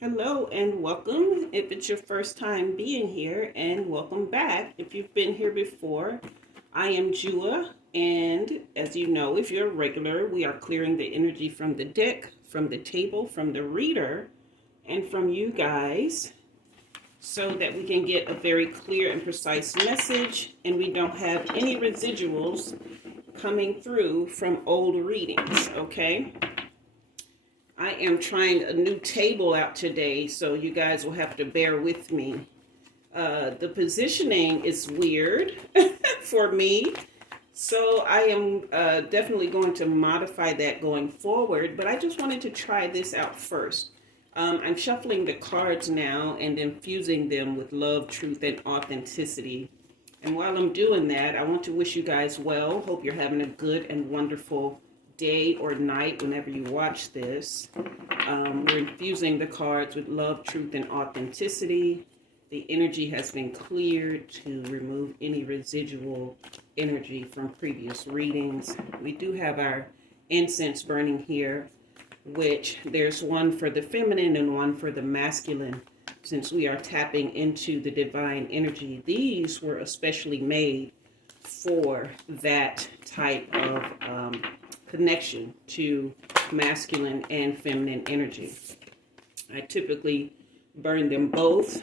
Hello and welcome if it's your first time being here, and welcome back if you've been here before. I am Jua, and as you know, if you're a regular, we are clearing the energy from the deck, from the table, from the reader, and from you guys so that we can get a very clear and precise message and we don't have any residuals coming through from old readings, okay? I am trying a new table out today, so you guys will have to bear with me. The positioning is weird for me, so I am definitely going to modify that going forward, but I just wanted to try this out first. I'm shuffling the cards now and infusing them with love, truth, and authenticity. And while I'm doing that, I want to wish you guys well. Hope you're having a good and wonderful day or night whenever you watch this. We're infusing the cards with love, truth, and authenticity. The energy has been cleared to remove any residual energy from previous readings. We do have our incense burning here, which there's one for the feminine and one for the masculine. Since we are tapping into the divine energy, these were especially made for that type of connection to masculine and feminine energy. I typically burn them both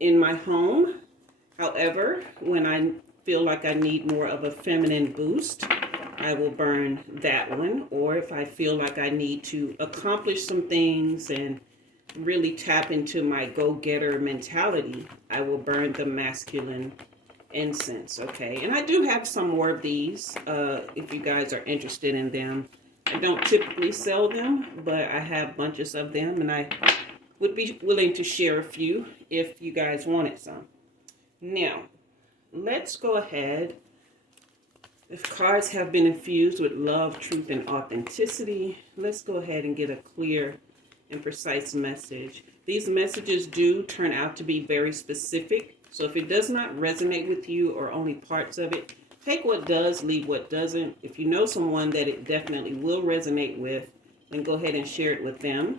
in my home. However, when I feel like I need more of a feminine boost, I will burn that one. Or if I feel like I need to accomplish some things and really tap into my go-getter mentality, I will burn the masculine incense. Okay, and I do have some more of these if you guys are interested in them. I don't typically sell them, but I have bunches of them, and I would be willing to share a few if you guys wanted some. Now, let's go ahead. If cards have been infused with love, truth, and authenticity, let's go ahead and get a clear and precise message. These messages do turn out to be very specific. So if it does not resonate with you or only parts of it, take what does, leave what doesn't. If you know someone that it definitely will resonate with, then go ahead and share it with them.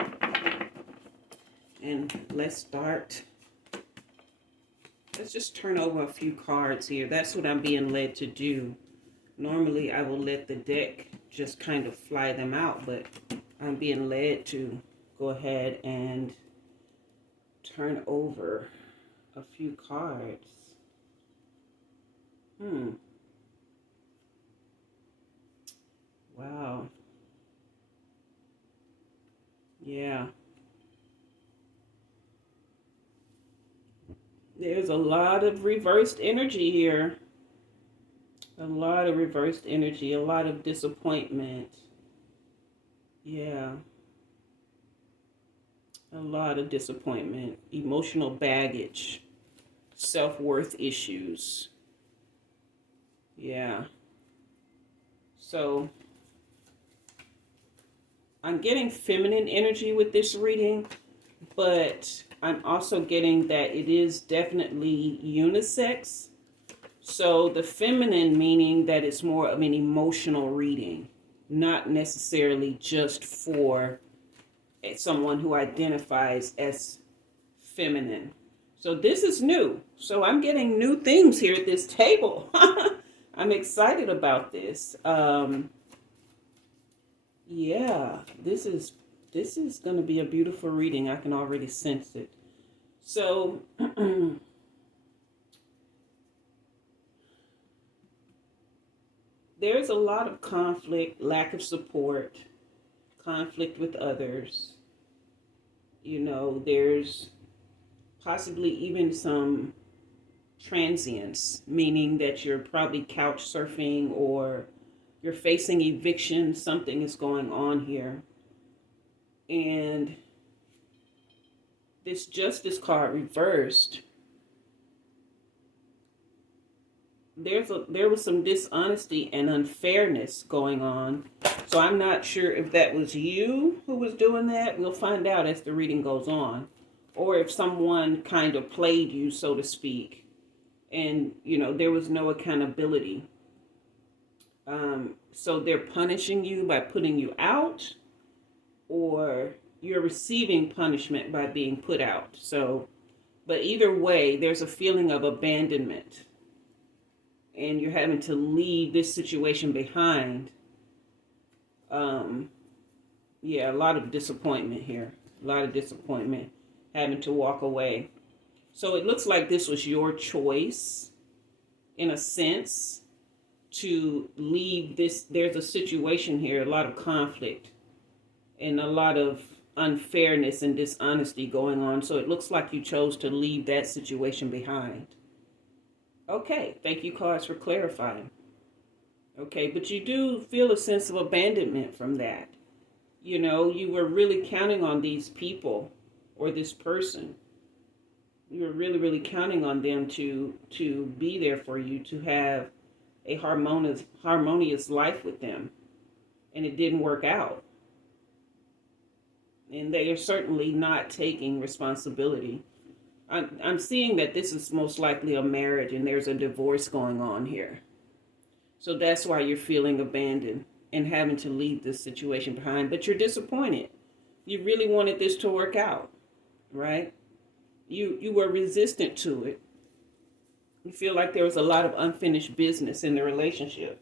And let's start. Let's just turn over a few cards here. That's what I'm being led to do. Normally I will let the deck just kind of fly them out, but I'm being led to go ahead and turn over a few cards. Wow. Yeah. There's a lot of reversed energy here. A lot of reversed energy, a lot of disappointment. Yeah. A lot of disappointment, emotional baggage, self-worth issues. Yeah. So I'm getting feminine energy with this reading, but I'm also getting that it is definitely unisex. So the feminine meaning that it's more of an emotional reading, not necessarily just for someone who identifies as feminine. So this is new. So I'm getting new things here at this table. I'm excited about this. Yeah, this is going to be a beautiful reading. I can already sense it. So there's a lot of conflict, lack of support, conflict with others. You know, there's possibly even some transience, meaning that you're probably couch surfing or you're facing eviction. Something is going on here. And this Justice card reversed, there was some dishonesty and unfairness going on. So I'm not sure if that was you who was doing that. We'll find out as the reading goes on. Or if someone kind of played you, so to speak. And, you know, there was no accountability. So they're punishing you by putting you out, or you're receiving punishment by being put out. So, but either way, there's a feeling of abandonment, and you're having to leave this situation behind. Yeah, a lot of disappointment here. A lot of disappointment, having to walk away. So it looks like this was your choice, in a sense, to leave this. There's a situation here, a lot of conflict, and a lot of unfairness and dishonesty going on. So it looks like you chose to leave that situation behind. Okay, thank you, cards, for clarifying. Okay, but you do feel a sense of abandonment from that. You know, you were really counting on these people or this person. You were really, really counting on them to be there for you, to have a harmonious life with them. And it didn't work out. And they are certainly not taking responsibility. I'm seeing that this is most likely a marriage and there's a divorce going on here. So that's why you're feeling abandoned and having to leave this situation behind. But you're disappointed. You really wanted this to work out, right? You were resistant to it. You feel like there was a lot of unfinished business in the relationship.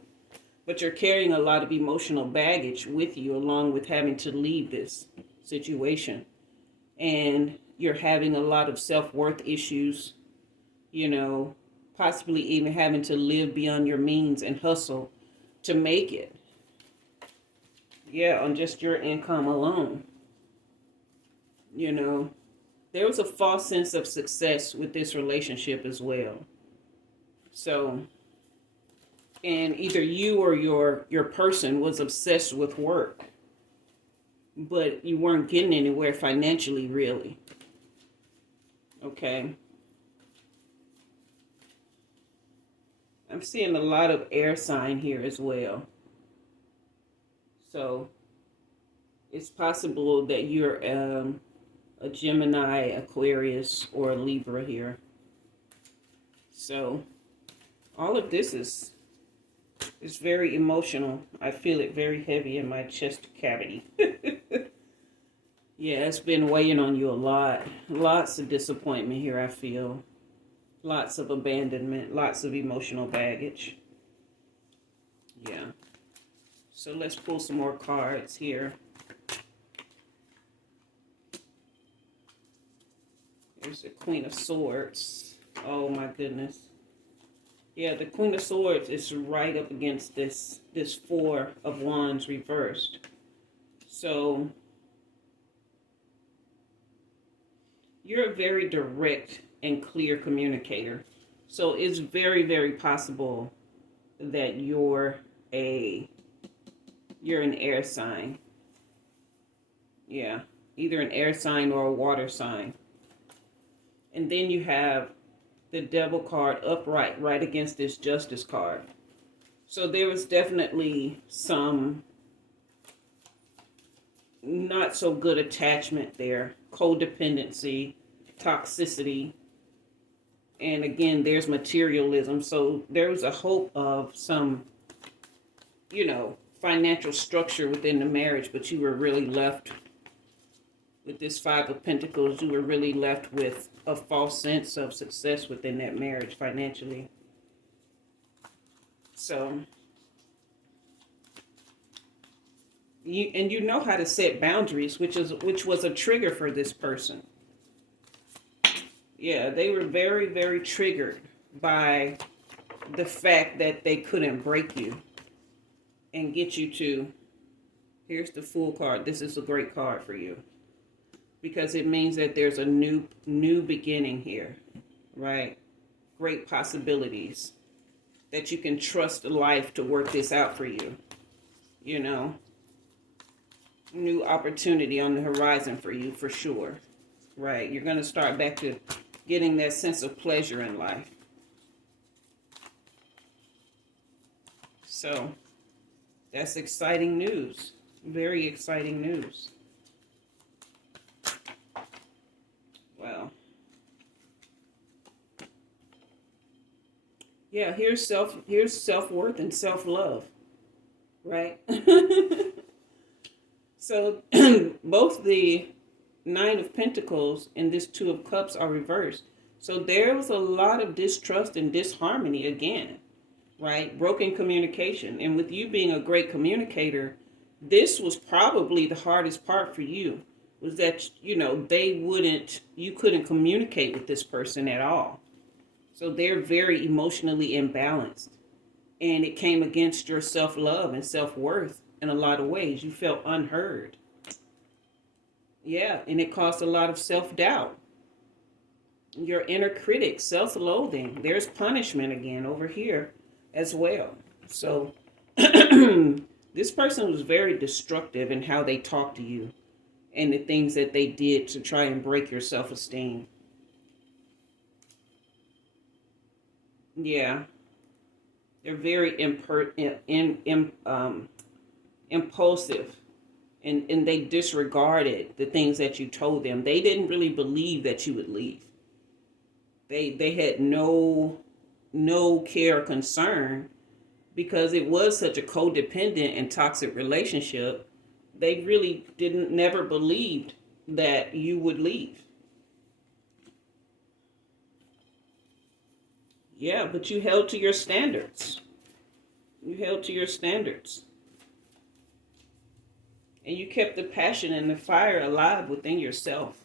But you're carrying a lot of emotional baggage with you, along with having to leave this situation. And you're having a lot of self-worth issues, you know, possibly even having to live beyond your means and hustle to make it. Yeah, on just your income alone. You know, there was a false sense of success with this relationship as well. So, and either you or your person was obsessed with work, but you weren't getting anywhere financially, really. Okay. I'm seeing a lot of air sign here as well. So it's possible that you're a Gemini, Aquarius, or a Libra here. So all of this is very emotional. I feel it very heavy in my chest cavity. Yeah, it's been weighing on you a lot. Lots of disappointment here, I feel. Lots of abandonment, lots of emotional baggage. Yeah. So let's pull some more cards here. There's the Queen of Swords. Oh my goodness. Yeah, the Queen of Swords is right up against this Four of Wands reversed. So you're a very direct and clear communicator. So it's very, very possible that you're an air sign. Yeah, either an air sign or a water sign. And then you have the Devil card upright right against this Justice card. So there was definitely some not so good attachment there, codependency, toxicity, and again, there's materialism. So there was a hope of some, you know, financial structure within the marriage, but you were really left with this Five of Pentacles. You were really left with a false sense of success within that marriage financially. So you know how to set boundaries, which was a trigger for this person. Yeah, they were very, very triggered by the fact that they couldn't break you and get you to, here's the Fool card. This is a great card for you because it means that there's a new beginning here, right? Great possibilities that you can trust life to work this out for you, you know? New opportunity on the horizon for you, for sure, right? You're going to start back to getting that sense of pleasure in life. So that's exciting news. Very exciting news. Well, yeah, here's self-worth and self-love, right? So both the Nine of Pentacles and this Two of Cups are reversed. So there was a lot of distrust and disharmony again, right? Broken communication. And with you being a great communicator, this was probably the hardest part for you, was that, you couldn't communicate with this person at all. So they're very emotionally imbalanced. And it came against your self-love and self-worth in a lot of ways. You felt unheard. Yeah, and it caused a lot of self-doubt. Your inner critic, self-loathing. There's punishment again over here as well. So this person was very destructive in how they talked to you and the things that they did to try and break your self-esteem. Yeah. They're very impulsive. And they disregarded the things that you told them. They didn't really believe that you would leave. They had no care or concern, because it was such a codependent and toxic relationship. They really never believed that you would leave. Yeah, but you held to your standards. You held to your standards. And you kept the passion and the fire alive within yourself.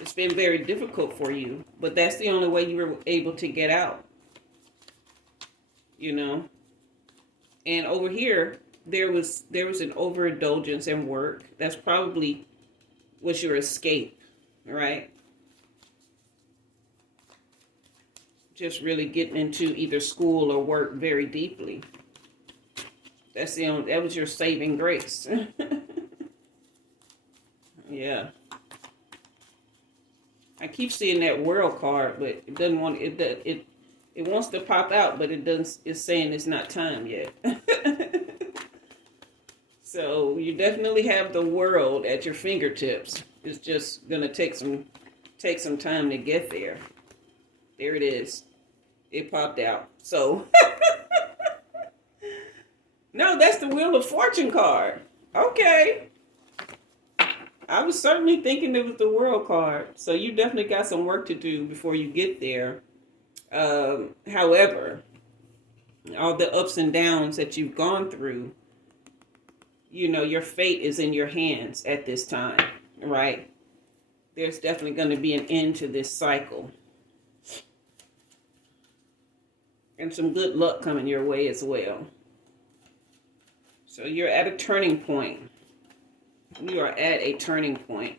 It's been very difficult for you, but that's the only way you were able to get out. And over here, there was an overindulgence in work. That's probably was your escape, right? Just really getting into either school or work very deeply. That was your saving grace. Yeah. I keep seeing that world card, but it doesn't want it wants to pop out, but it's saying it's not time yet. So you definitely have the world at your fingertips. It's just gonna take some time to get there. There it is. It popped out. So no, that's the Wheel of Fortune card. Okay. I was certainly thinking it was the World card. So you definitely got some work to do before you get there. However, all the ups and downs that you've gone through, your fate is in your hands at this time, right? There's definitely going to be an end to this cycle. And some good luck coming your way as well. So you're at a turning point. You are at a turning point.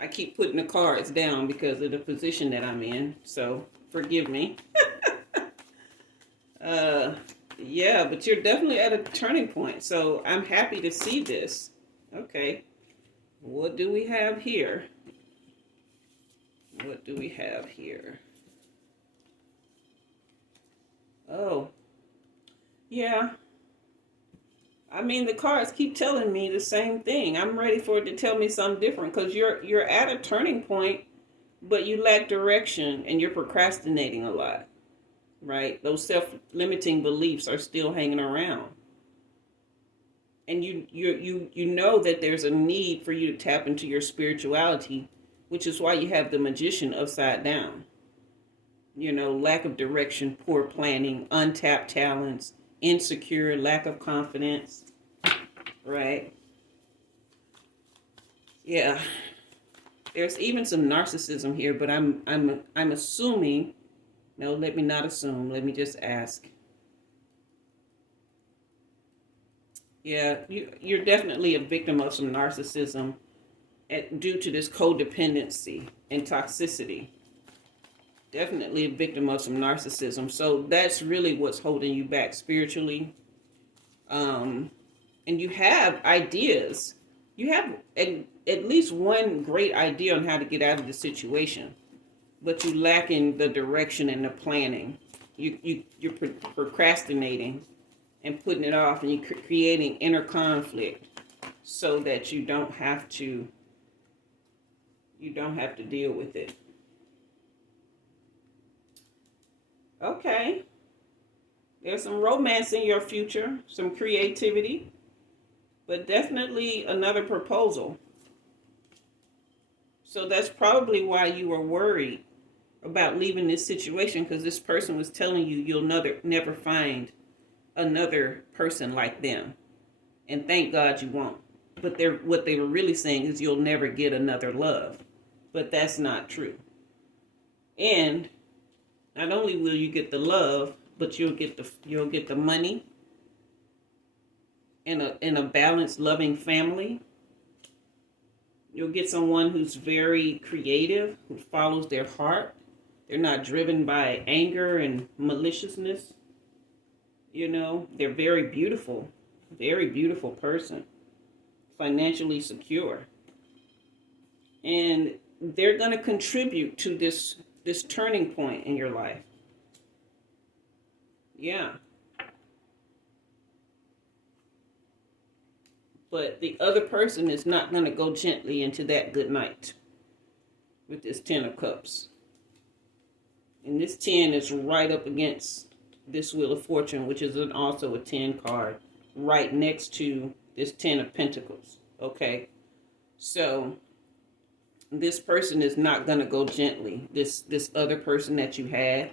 I keep putting the cards down because of the position that I'm in, so forgive me. Yeah, but you're definitely at a turning point, so I'm happy to see this. Okay, what do we have here? What do we have here? Oh, yeah. I mean, the cards keep telling me the same thing. I'm ready for it to tell me something different, because you're at a turning point, but you lack direction and you're procrastinating a lot, right? Those self-limiting beliefs are still hanging around. And you know that there's a need for you to tap into your spirituality, which is why you have the Magician upside down. Lack of direction, poor planning, untapped talents, insecure, lack of confidence, right? Yeah, there's even some narcissism here, but I'm assuming. No, let me not assume. Let me just ask. Yeah, you're definitely a victim of some narcissism due to this codependency and toxicity. Definitely a victim of some narcissism. So that's really what's holding you back spiritually. And you have ideas. You have at least one great idea on how to get out of the situation, but you lack in the direction and the planning. You're procrastinating and putting it off, and you're creating inner conflict so that you don't have to deal with it. Okay. There's some romance in your future, some creativity. but definitely another proposal. So that's probably why you were worried about leaving this situation, because this person was telling you you'll never find another person like them. And thank God you won't. But what they were really saying is you'll never get another love. But that's not true. And not only will you get the love, but you'll get the money in a balanced, loving family. You'll get someone who's very creative, who follows their heart. They're not driven by anger and maliciousness. You know, they're very beautiful person, financially secure. And they're going to contribute to this turning point in your life. Yeah. But the other person is not going to go gently into that good night with this 10 of Cups. And this 10 is right up against this Wheel of Fortune, which is also a 10 card, right next to this 10 of Pentacles. Okay? So this person is not going to go gently. This other person that you had.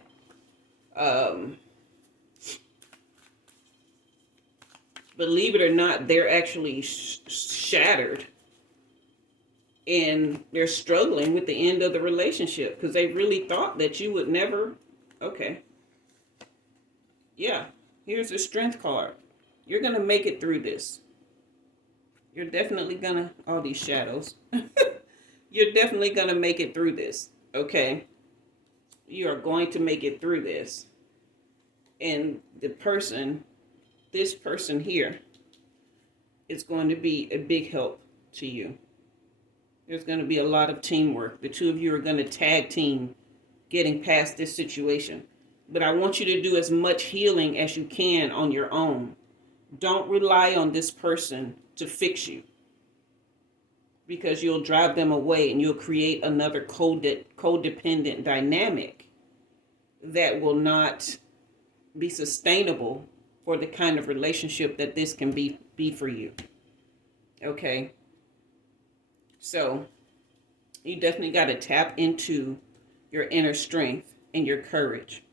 Believe it or not, they're actually shattered. And they're struggling with the end of the relationship because they really thought that you would never. Okay. Yeah. Here's the Strength card. You're going to make it through this. You're definitely going to. All these shadows. You're definitely going to make it through this. Okay. You are going to make it through this. And this person here is going to be a big help to you. There's going to be a lot of teamwork. The two of you are going to tag team getting past this situation. But I want you to do as much healing as you can on your own. Don't rely on this person to fix you, because you'll drive them away and you'll create another codependent dynamic that will not be sustainable for the kind of relationship that this can be for you. Okay? So, you definitely got to tap into your inner strength and your courage.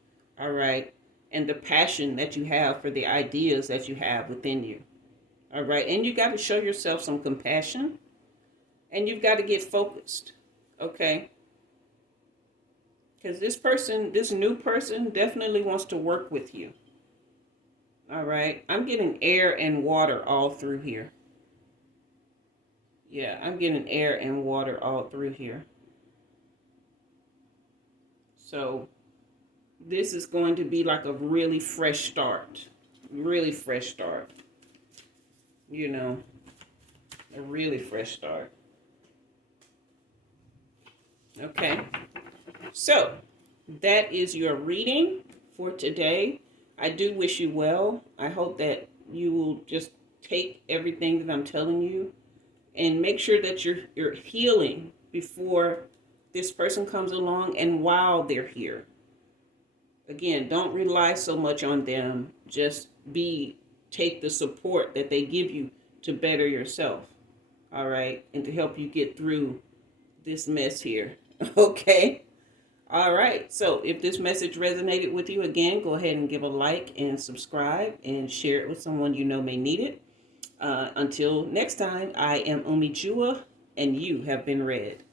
All right? And the passion that you have for the ideas that you have within you. All right? And you got to show yourself some compassion. And you've got to get focused. Okay? Because this new person definitely wants to work with you. All right? I'm getting air and water all through here. Yeah, I'm getting air and water all through here. So, this is going to be like a really fresh start. Really fresh start. You know, a really fresh start. Okay. So, that is your reading for today. I do wish you well. I hope that you will just take everything that I'm telling you and make sure that you're healing before this person comes along and while they're here. Again, don't rely so much on them. Just take the support that they give you to better yourself. All right? And to help you get through this mess here. Okay? All right. So if this message resonated with you, again, go ahead and give a like and subscribe and share it with someone you know may need it. Until next time, I am Umi Jua, and you have been read.